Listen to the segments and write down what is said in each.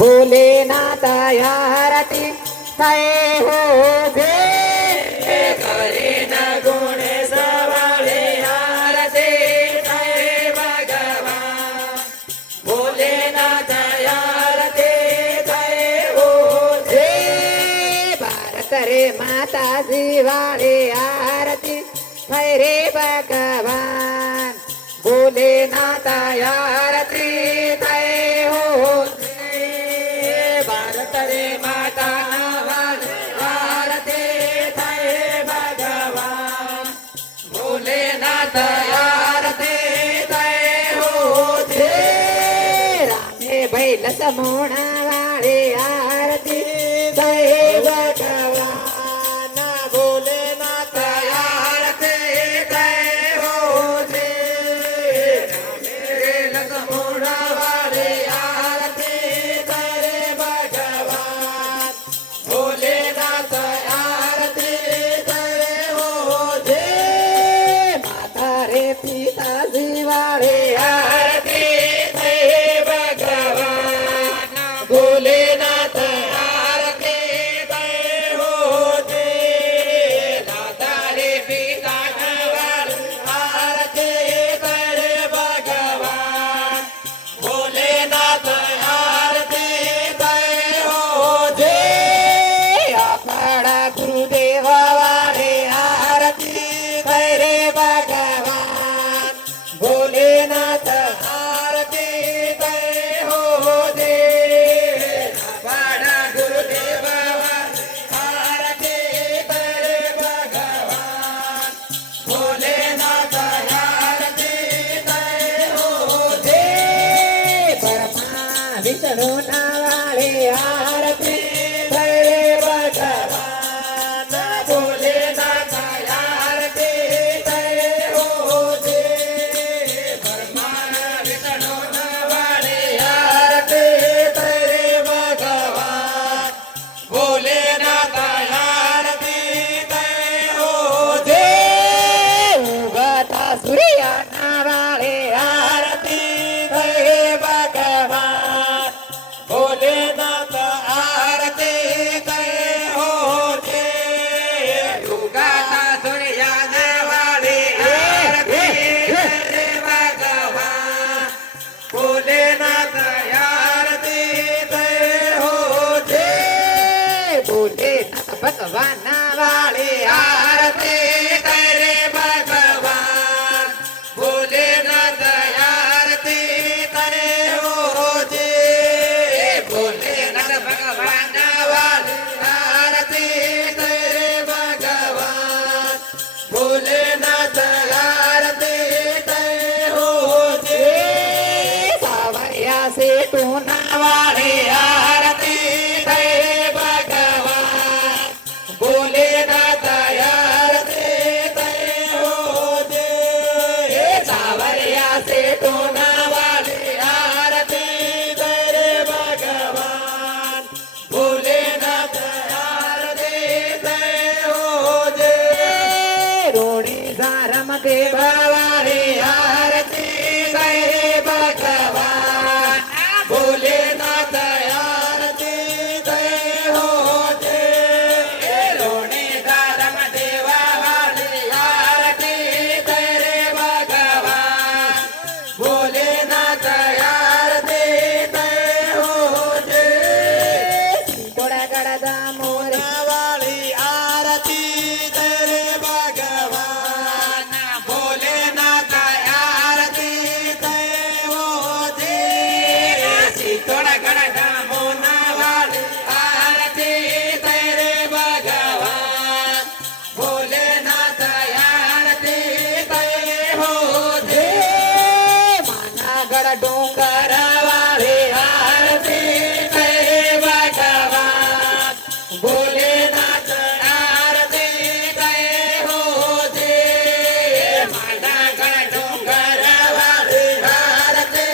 भोलेनाथ आरती थये हो जे करे न गुण सवाले आरती थये भगवान भोलेनाथ आरती थये हो जे भारत रे माता जी वाले आरती थये रे भगवान भोलेनाथ आरती थये हो भारत रे माता आरती थये भगवान भोलेनाथ आरती थये हो जे रामे बैल समोणा वाले आरती थये भगवान भोलेनाथ आरती थये हो जे लखमोड़ा वाले आरती थये भगवान भोलेनाथ आरती थये हो जे माता रे पिताजी वाले आरती थये भगवान भोलेनाथ आरती थये हो जे दाता रे पिता आरती थये भगवान भोलेनाथ आरती थये हो जे अपना गुरुदेव वाले आरती थये रे भगवान भोलेनाथ आरती थये हो जे बड़ा गुरुदेव आरती थये भगवान भोलेनाथ आरती थये हो जे ब्रह्मा विष्णु वाले आरती थये रे भगवान भोलेनाथ आरती थये हो जे ब्रह्मा विष्णु वाले आरती थये भगवान भोलेनाथ आरती थये हो जे उगता सूर्य वाले आरती थये रे भगवान भोलेनाथ आरती थये हो जे उगता सूर्यान वाले आरती थये भगवान भोलेनाथ आरती थये हो जे भोलेनाथ भगवान वाले आरती थये भगवान भोलेनाथ आरती थये हो जे भोलेनाथ भगवान वाले आरती थये भगवान भोलेनाथ आरती थये हो जे सावरिया से टूना वाले आरती थये भगवान भोलेनाथ आरती थये हो जे सावरिया से टोना वाले आरती थये भगवान भोलेनाथ आरती थये हो जे रोड़ी सारम देव वाले आरती थये भगवान भोलेनाथ आरती थये हो जे लोणी धर्म देवा वाली आरती थये भगवान भोलेनाथ आरती थये हो जे थोड़ा गड़ा मोरे वाली आरती थये भगवान भोलेनाथ आरती थये हो जे थोड़ा गड़ा मोना वाली आरती थये भगवान भोलेनाथ आरती थये हो जे माना गड़ा डोंगर वाले आरती थये भगवान भोलेनाथ आरती थये हो जे माना गढ़ डोंगर वाले आरती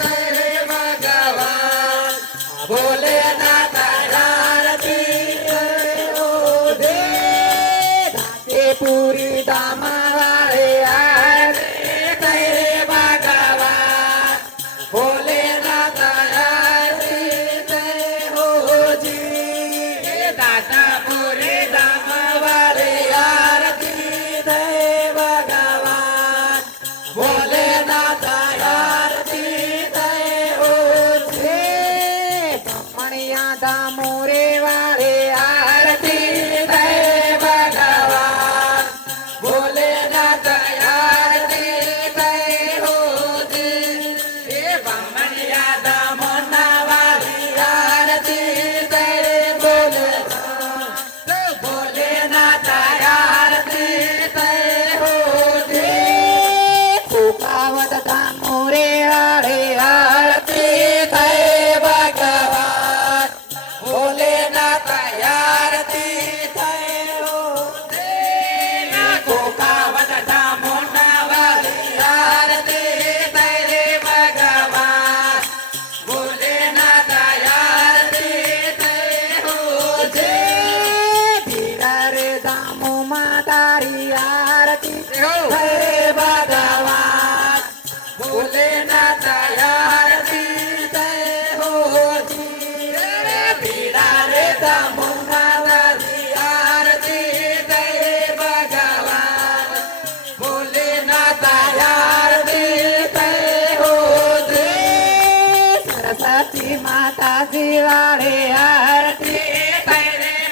थये भगवान भोलेनाथ आरती थये हो जे धाते पूरी दाम वाले आरती थये भगवान भोलेनाथ आरती थये दामो रे वाले आरती जय भगवान भोलेनाथ आरती जय हो जी हे बामणिया दामोना वाली आरती जय भोलेनाथ भोलेनाथ आरती जय हो जी फुकावत दामो रे वाले आरती जय भगवान भोलेनाथ आरती जय हो जी कोकावत दामोना वाली आरती जय भगवान भोलेनाथ आरती जय हो जी धीरा रे दामो मातारी आरती जय भगवान भोलेनाथ आरती जय हो जी पीड़ा रे दामुना वाली आरती जय भगवान भोलेनाथ आरती जय हो जी सरस्वती माता जी वाले आरती जय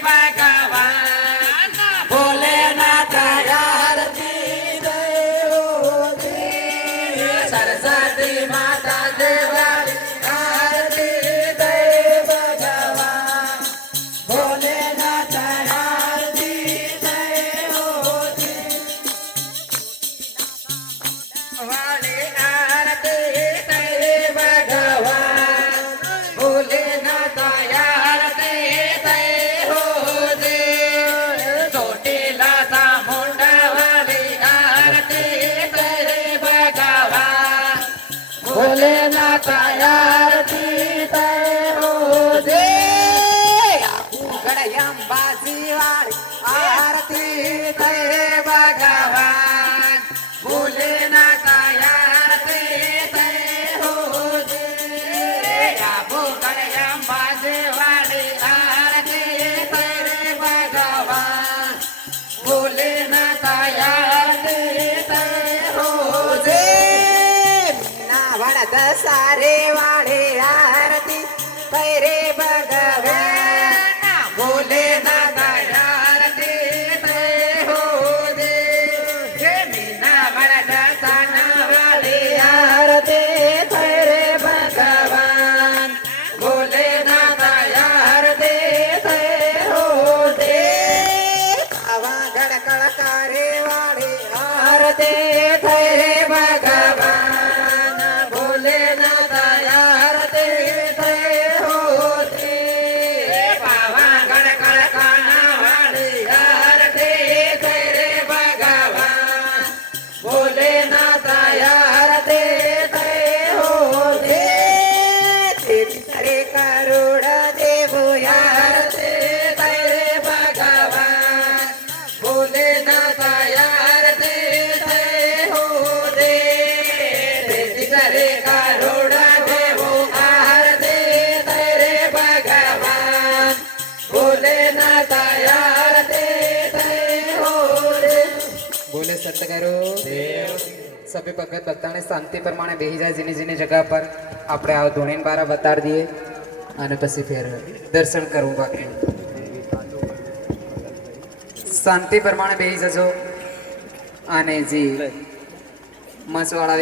भगवान भोलेनाथ आरती जय हो जी सरस्वती माता देवाली आरती जय भगवान भोलेनाथ आरती जय हो जी वाली आरती जय भगवान भोलेनाथ आरती जय हो जी छोटीला मुंडा वाली आरती जय भगवान भोलेनाथ आरती जय हो जी गड़यंबाजी वाली आरती जय भगवान भोलेनाथ आरती जय हो जी भूगड़यंबाजी वाली आरती जय भगवान भोलेनाथ आरती जय हो जी मीना वड़द सारे वाले आरती पैरे भगवान भोलेनाथ आरती जय हो जी हे मीना वरद साना वाली आरती जय रे भगवान भोलेनाथ आरती जय हो जी आवा गड़कड़ करे वाले आरती जय रे भगवान भोलेनाथ आरती जय हो जी पावा गड़कड़ काना वाली आरती जय रे भगवान भोलेनाथ आरती जय हो जी तेरे करोड़ देव आरती जय रे भगवान भोलेनाथ आरती जय हो जी तेरे करोड़ देव आरती जय रे भगवान भोलेनाथ आरती जय हो रे बोले सतगुरु सभी भगत भक्ता ने शांति प्रमाणे बेही जाए जीनी जीनी जगह पर આપણે આ ધૂણીને બારા બતાડી દઈએ અને પછી ફેર દર્શન કરવું બાકી શાંતિ પ્રમાણે બેહી જજો અને જી મસવાળા